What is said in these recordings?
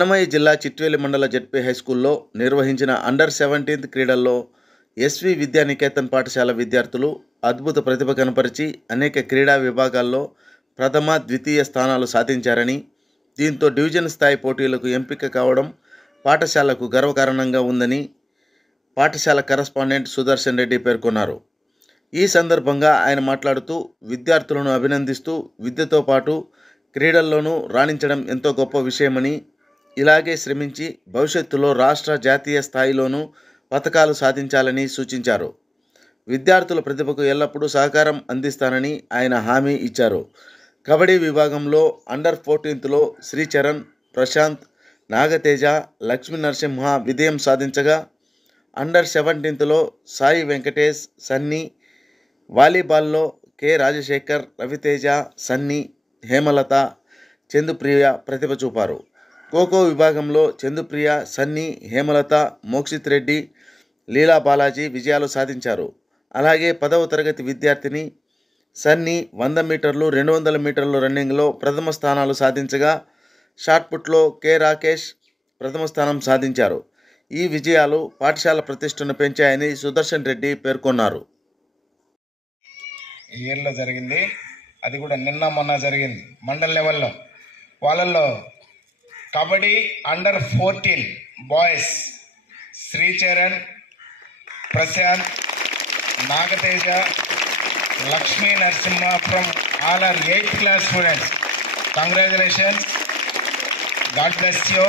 అన్నమయ్య జిల్లా చిట్వేలి మండల జెడ్పీ హైస్కూల్లో నిర్వహించిన అండర్ 17 క్రీడల్లో ఎస్వి విద్యానికేతన్ పాఠశాల విద్యార్థులు అద్భుత ప్రతిభ కనపరిచి అనేక క్రీడా విభాగాల్లో ప్రథమ, ద్వితీయ స్థానాలు సాధించారని, దీంతో డివిజన్ స్థాయి పోటీలకు ఎంపిక కావడం పాఠశాలకు గర్వకారణంగా ఉందని పాఠశాల కరస్పాండెంట్ సుదర్శన్ రెడ్డి పేర్కొన్నారు. ఈ సందర్భంగా ఆయన మాట్లాడుతూ విద్యార్థులను అభినందిస్తూ విద్యతో పాటు క్రీడల్లోనూ రాణించడం ఎంతో గొప్ప విషయమని, ఇలాగే శ్రమించి భవిష్యత్తులో రాష్ట్ర, జాతీయ స్థాయిలోనూ పతకాలు సాధించాలని సూచించారు. విద్యార్థుల ప్రతిభకు ఎల్లప్పుడూ సహకారం అందిస్తానని ఆయన హామీ ఇచ్చారు. కబడ్డీ విభాగంలో అండర్ 14లో శ్రీచరణ్, ప్రశాంత్, నాగతేజ, లక్ష్మీ నరసింహ విజయం సాధించగా, అండర్ 17లో సాయి వెంకటేష్, సన్నీ, వాలీబాల్లో కె రాజశేఖర్, రవితేజ, సన్నీ, హేమలత, చందుప్రియ ప్రతిభ చూపారు. ఖోఖో విభాగంలో చందుప్రియ, సన్నీ, హేమలత, మోక్షిత్ రెడ్డి, లీలా బాలాజీ విజయాలు సాధించారు. అలాగే 10వ తరగతి విద్యార్థిని సన్నీ 100 మీటర్లు, 200 మీటర్లు రన్నింగ్లో ప్రథమ స్థానాలు సాధించగా, షాట్పుట్లో కె రాకేష్ ప్రథమ స్థానం సాధించారు. ఈ విజయాలు పాఠశాల ప్రతిష్టను పెంచాయని సుదర్శన్ రెడ్డి పేర్కొన్నారు. ఈ ఇయర్లో జరిగింది, అది కూడా నిన్న మొన్న జరిగింది మండల్ లెవెల్లో. వాళ్ళల్లో kabaddi under 14 boys Sricharan, Prashanth, Nagateja, Lakshmi Narasimha from all are 8th class students. Congratulations, God bless you.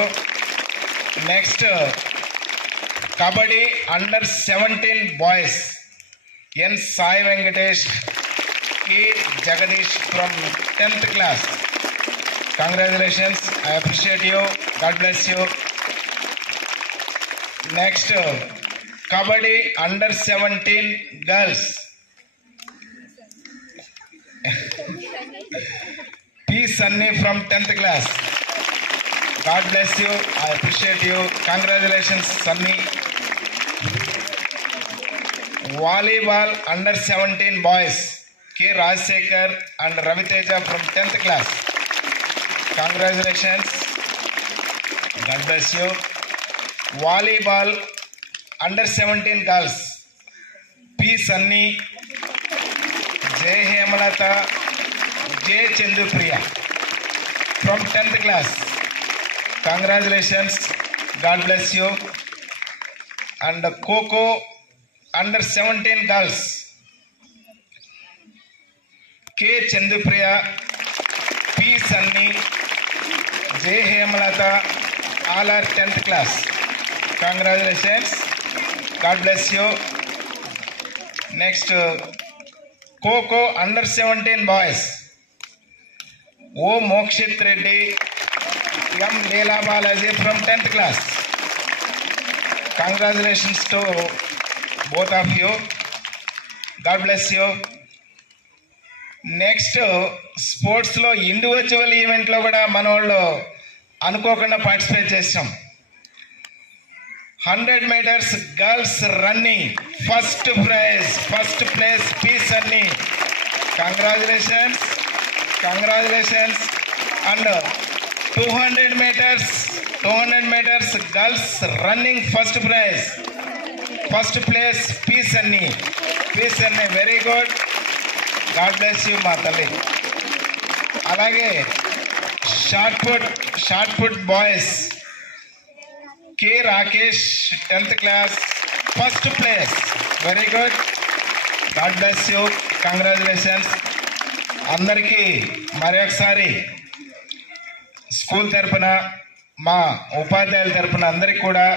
Next kabaddi under 17 boys N Sai Venkatesh, K Jagadish from 10th class. Congratulations, I appreciate you, God bless you. Next, Kabaddi under 17 girls. P. Sunny from 10th class. God bless you, I appreciate you. Congratulations, Sunny. Volleyball under 17 boys, K. Rajsekhar and Raviteja from 10th class. Congratulations, God bless you. Volleyball under 17 girls, P. Sunny, J. Hemalata, J. Chendupriya from 10th class. Congratulations, God bless you. And Kho under 17 girls, K. Chendupriya, P. Sunny, J. Hemalata, all are 10th class. Congratulations, God bless you. Next, Kho under 17 boys, O. Mokshit Reddy, M. Leela Balaji from 10th class. Congratulations to both of you. God bless you. Next స్పోర్ట్స్లో individual ఈవెంట్లో కూడా మన వాళ్ళు అనుకోకుండా participate చేసాం. 100 meters girls running first place P Sunny. Congratulations. And 200 meters girls running first place P Sunny. Very good, God bless you మా తల్లి. అలాగే shot put boys K Rakesh 10th class first place. Very good, God bless you, congratulations. అందరికీ మరొకసారి school తరపున, మా ఉపాధ్యాయుల తరపున అందరికీ కూడా